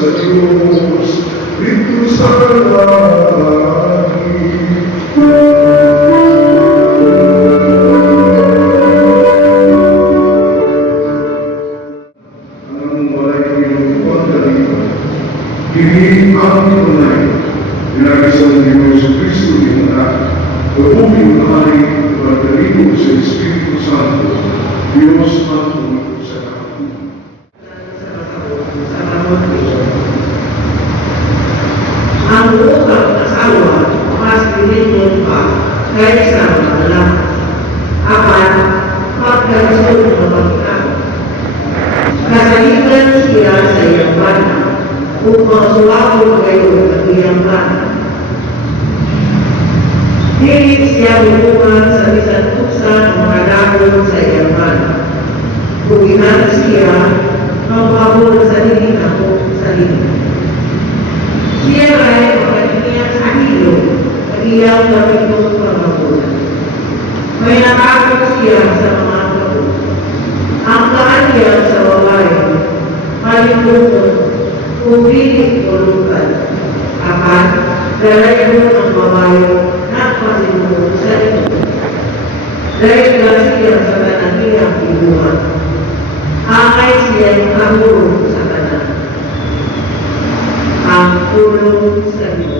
sa Diyos, dito sa langit. Ang walay iyong pagkalipan, kini ang tunay, pinag-isang Diyos Kristo yung anak, pagpuping hari, pagkalipo sa Espiritu Santo, Diyos ang tumulong sa lahat. Ang bukang asawa, mas pinilin pa kaysa mga lahat. Apat, pagkasunod ng pagkakas. Kasalitan siya sa iyang bana, upang suwako kayo sa iyang bana. Hilig siya bubungan sa isang tuksa ng mga dahon sa iyang bana. Bugihan siya ng pabor sa sarili ako sa sarili. Siya ay makalimutan sa hilo, nag-iyang kapitong pamagulan. May nakakot siya sa mga kapot. Ang kanya sa babae, malimutan, pumilit o lukan. Apat, dalayo ng babae na malimutan sa ito. Dahil na siya sa kananiyang ibuhan. Angay siya yung kahulong sa kanan. Ang tulong sa iyo.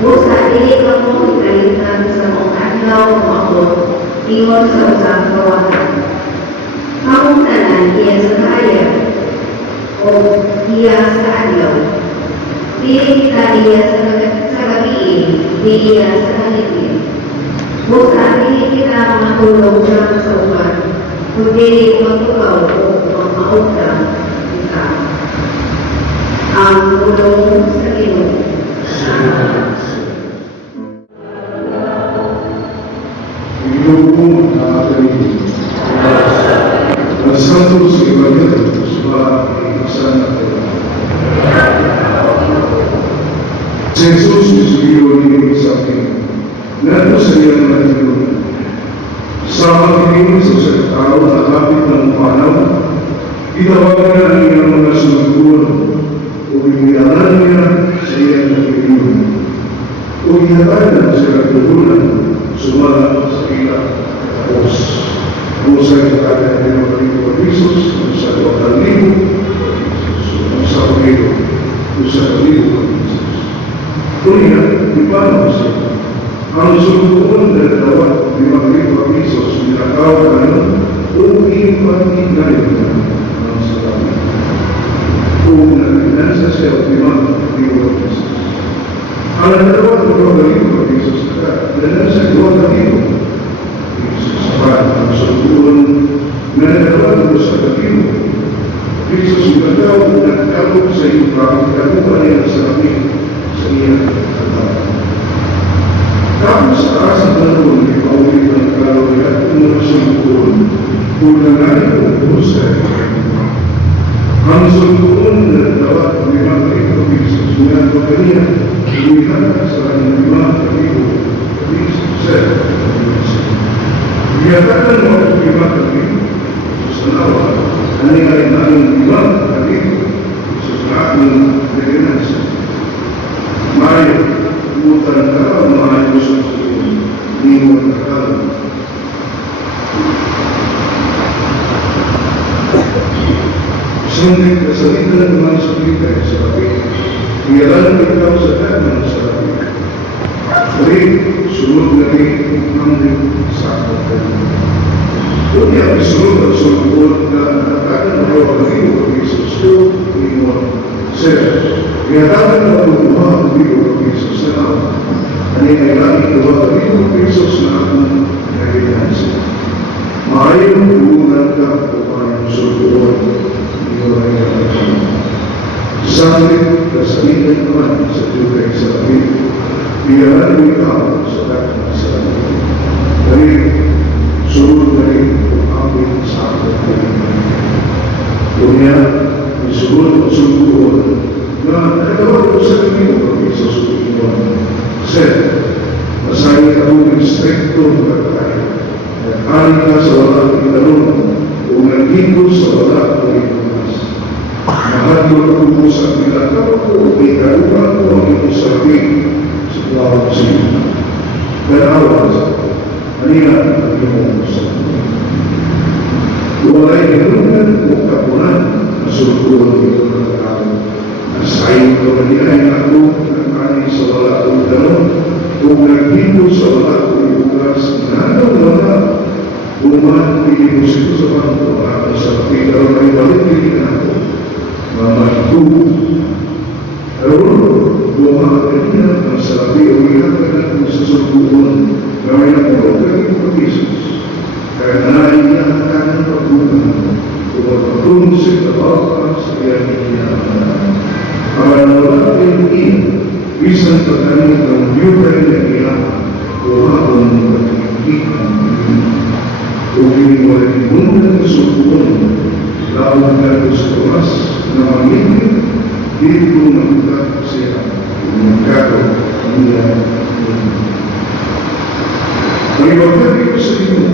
Busa dili ka mo ikalitan sa mong adlaw maabot ingon sa usang kawanan. Among tanan iya sa kaya o iya sa adlaw. Dili kita iya sa gabi, di iya sa kaligid. Busa dili kita matulog sa uban, kundi matukaw o mauta kita. Ang tulong sa Ginoo. Inuupong nakakalitin. Ang santos sa Evangelyo, suba ang isan na si Jesusisuyo ni sa akin. Nato sa iyang natin sa makinig sa tao na kapit ng panaw, itawagan niya ang iyang mga sumagpuan o inialan niya sa iyang nakikinig. O inatayan sa nagtugunan, sumala sa ila tapos. Usay sa kanya ng mga Krisos, sa 2,000, sa pagkilo, sa 1,000 Krisos. Kunya, di paano siya? Ang sulutuon na dawat 5,000 Krisos, minakaw kayo, o ipag-inayin na ang salamin. Kung nakinansa siya 5,000 Krisos. Ang dawat 5,000 Krisos, nanasa 2,000 ang sulutuon na nagawad mo sa kapilo. Krisos magagaw nagkabog sa iyo bakit kagupan niya sa kapilo sa iyang katawa. Tapos sa taas ng tanong, ipaulit ng kalawin at mga sulutuon kung nangalit o sa ang sulutuon na nagawad ng 5,000 Krisos ginagawa kaniya iwihan sa kanyang 5,000 Krisos sa Biarkan waktu lima kali senawa, ini kali lima kali sesuatu dengan mari bukan kalau mari sesuatu lima kali. Sungguh kesedihan dengan sedikit seperti biarlah kita sedang mensesapi. Jadi suruh dari mengambil satu. Dunia disuruh bersungguh dan akan berdoa bagi Yesus itu iman. Saya biarkan Tuhan bagi Yesus senang. Ini lagi doa bagi Yesus senang dari Yesus. Mari menggunakan upaya surga di orang yang sampai kesedihan Tuhan sejuta Israel. Biarlah kita sedang masalah dari suruh dari ambil sahabat dunia disuruh sungguh dan kalau saya ini bisa sungguh saya tahu inspektor berkata anda seorang penerus dengan itu seorang penerus maka berkuasa bila kau dikarukan orang itu sakit setelah usia dan awal Manila ang Walay ganungan o kapunan na sultuan ito ng tao. Nasayin ko na nila yung ako nagkani sa wala kong dalon kung naghinto sa wala kong bukas na wala uman pinipusito sa banto ako sa kapitaro na ibalik ako mamahito. Pero bumakagin ang sabi o inakagat mo sa sultuan gawin ako magkagin ng Isus. Kaya nanahin niya ang kanyang pagbukan kung magpatunsik na bawang sa iyang kinakaman. Para nawala kayong iyan, bisan pagkanin ng biyukay na iyakan o habang pagkikikan. Kung iniwalay muna ng sukuan, lawag na sa tumas na mamigil, dito magkat siya kung magkakaw niya. Ang ibang ko sa inyo,